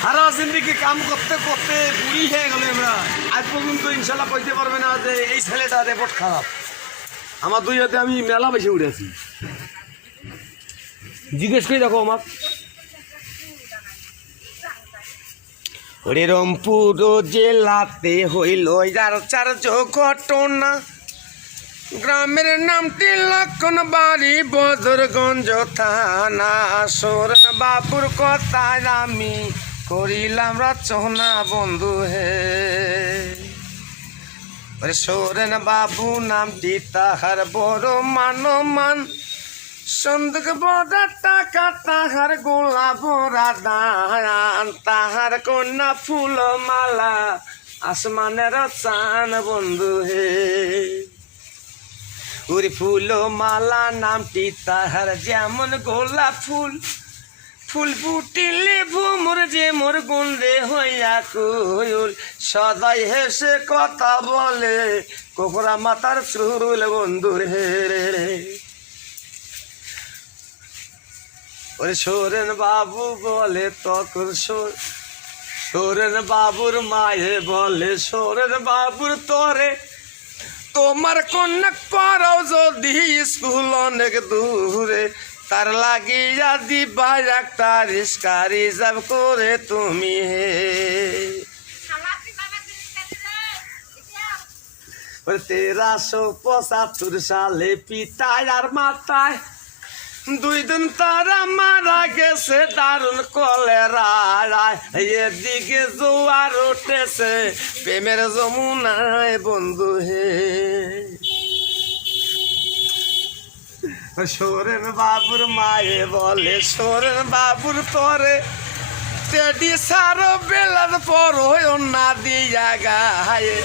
সারা জিন্দিগি কাম করতে করতে বুড়ি হয়ে গেল আমরা আজ পর্যন্ত ইনশাল্লাহ কইতে পারবে না যে এই ছেলেটা রেকর্ড খারাপ। আমার দুই হাতে আমি মেলা বেশি উঠেছি, জিজ্ঞেস করে দেখো আমার। রংপুর জেলাতে হইল চার ঘটনা, গ্রামের নামটি লক্ষণ বাড়ি বদরগঞ্জ থানা। সোরেন বাবুর কথায় আমি করিলাম রচনা বন্ধু হে। সোরেন বাবু নামটি তাহার বড় মানমান, সন্দুক বড় টাকা তাহার গোলা ভরা দান, তাহার কন্যা ফুল মালা আসমানের চান বন্ধু হে। ওরে ফুল মালা নামটি তাহার যেমন গোলাপ ফুল, ফুল ফুটিলে ভুমুর যে মোর গুন্ডে হইয়া কুল, সদাই হেসে কথা বলে কোকরা মাতার চুল বন্ধু হে। ওরে সোরেন বাবু বলে তখন সোরেন বাবুর মায়ে বলে সোরেন বাবুর তরে, তোমার কন্যা পারাও যদি স্কুল অনেক দূরে, তার লাগিয়া দিবা একটা রিস্কা রিজার্ভ করে তুমি হে। 1375 সালে পিতায় আর মাতায় 2 দিন তারা মারা গেছে দারুণ কলেরায়। এদিকে জোয়ার উঠেছে প্রেমের যমুনায় বন্ধু হে। সোরেন বাবুর মায়ে বলে সোরেন বাবুর তরে, টেডি সারো বেলার পর না দিয়া গায়ে,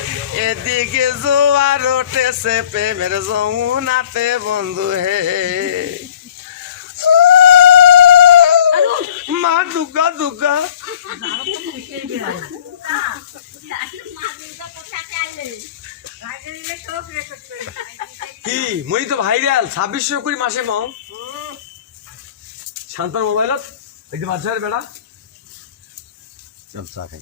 এদিকে জোয়ার উঠেছে প্রেমের যমুনাতে বন্ধু হে। মা দুর্গা দুর্গা কি মই তো ভাইরাল 2600 কোটি মাসে মাও শান্তর মোবাইলত এই যে বাচ্চার বেড়া চল চা খাই।